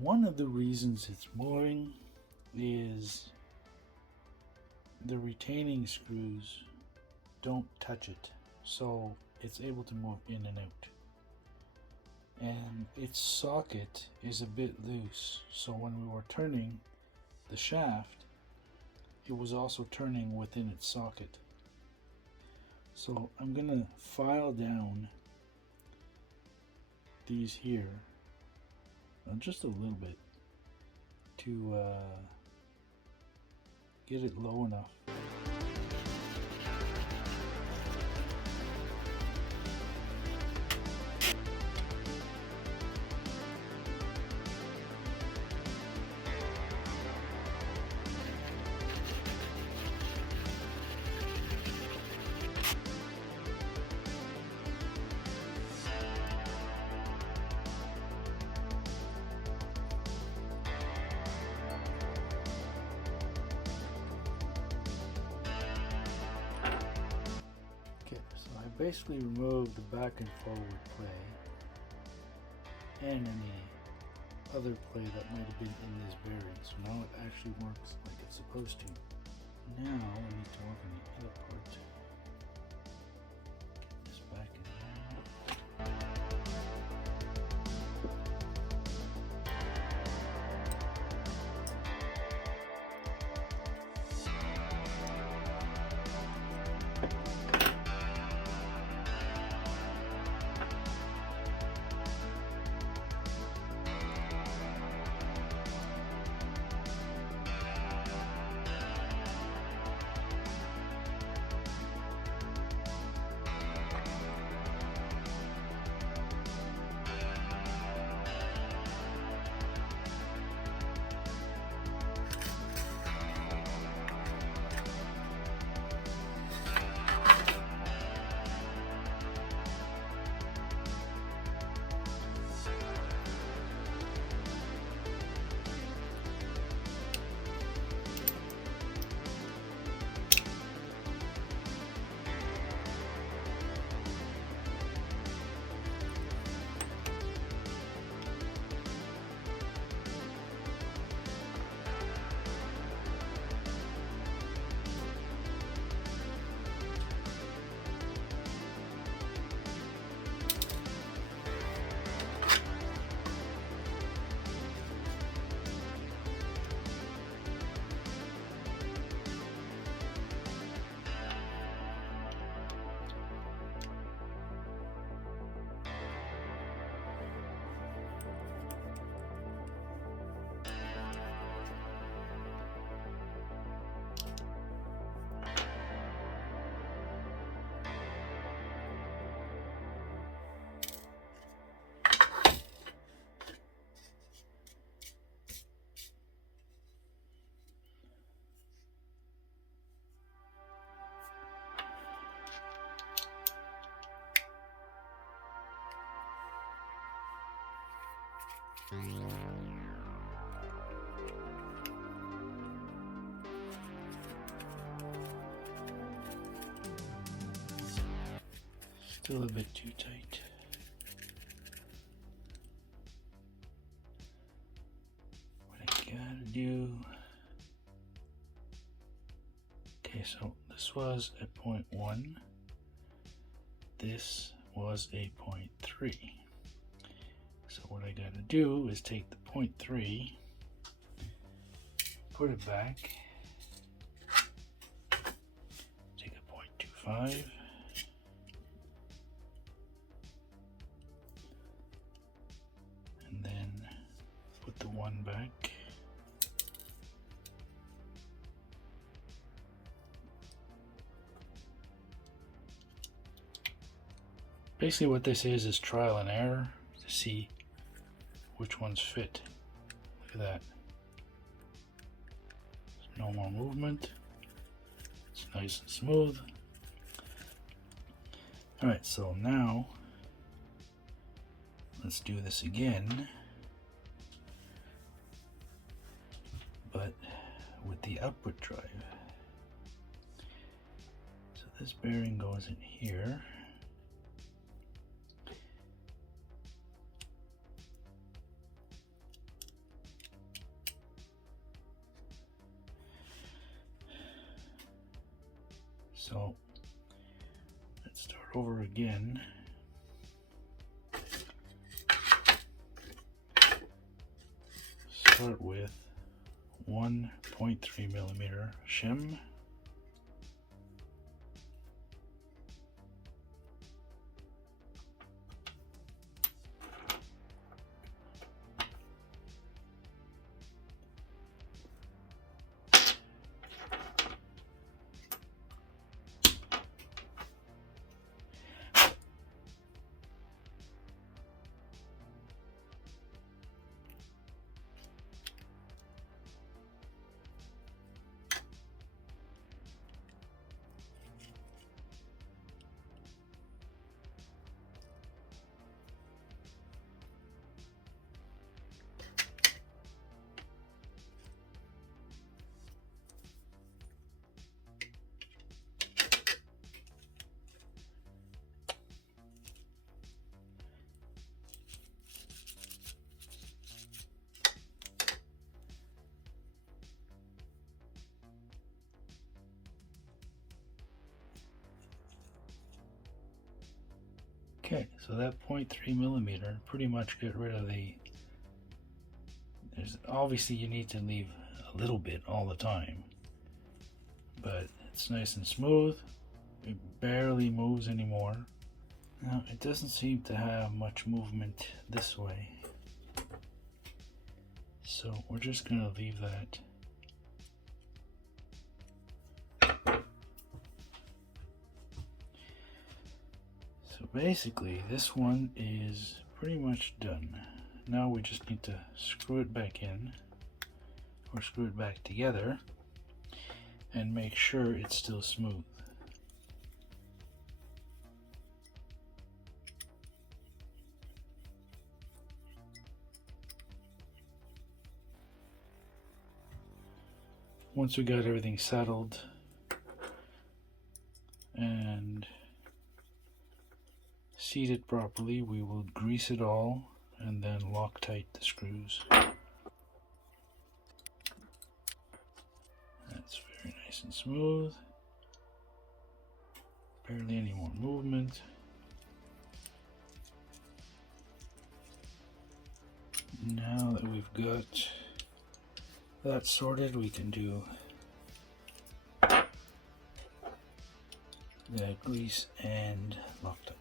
One of the reasons it's moving is the retaining screws don't touch it, so it's able to move in and out. And its socket is a bit loose, so when we were turning the shaft, it was also turning within its socket. So I'm gonna file down these here just a little bit to get it low enough. Basically remove the back and forward play and any other play that might have been in this bearing, so now it actually works like it's supposed to. Now we need to work on the other part. Get this back in there. Still a bit too tight. What I gotta do. Okay, so this was a 0.1. This was a 0.3. So what I gotta do is take the 0.3, put it back, take a 0.25, and then put the 1 back. Basically what this is trial and error to see which ones fit. Look at that. There's no more movement. It's nice and smooth. Alright, so now let's do this again, but with the output drive. So this bearing goes in here. So let's start over again. Start with 1.3 millimeter shim. Okay, so that 0.3 millimeter pretty much get rid of there's obviously you need to leave a little bit all the time, but it's nice and smooth. It barely moves anymore. Now it doesn't seem to have much movement this way, so we're just gonna leave that. So basically this one is pretty much done. Now we just need to screw it back in, or screw it back together, and make sure it's still smooth. Once we got everything settled and seated properly, we will grease it all and then lock tight the screws. That's very nice and smooth. Barely any more movement. Now that we've got that sorted, we can do the grease and Loctite.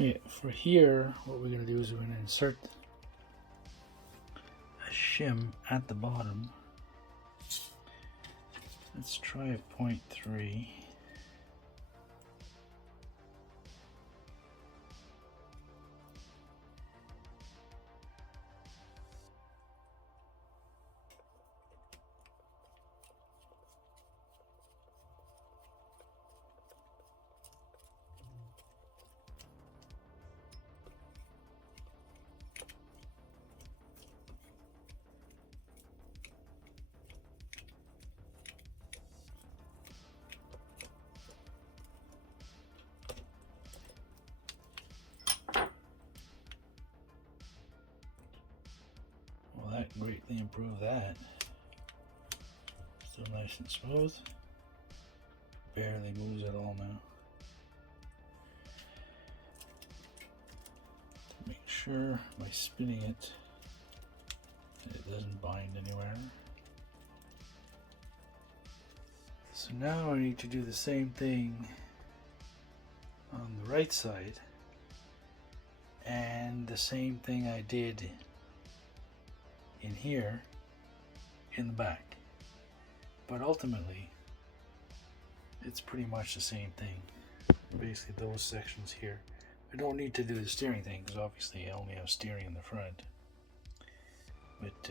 Yeah, for here, what we're going to do is we're going to insert a shim at the bottom. Let's try a 0.3. That greatly improved that. Still nice and smooth. Barely moves at all now. To make sure by spinning it that it doesn't bind anywhere. So now I need to do the same thing on the right side, and the same thing I did in here in the back. But ultimately, it's pretty much the same thing. Basically, those sections here. I don't need to do the steering thing because obviously I only have steering in the front. But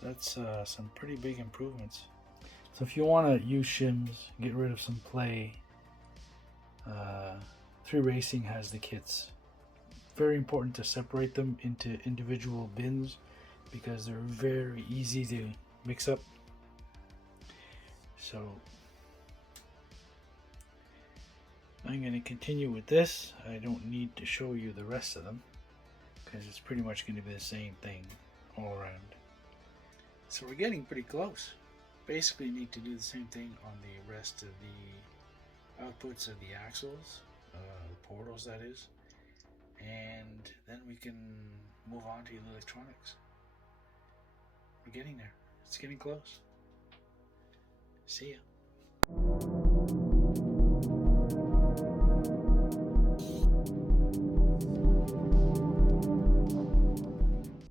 that's some pretty big improvements. So if you want to use shims, get rid of some play, 3 Racing has the kits. Very important to separate them into individual bins because they're very easy to mix up. So I'm going to continue with this. I don't need to show you the rest of them because it's pretty much going to be the same thing all around. So we're getting pretty close. Basically need to do the same thing on the rest of the outputs of the axles, the portals that is, and then we can move on to the electronics. We're getting there. It's getting close. See ya.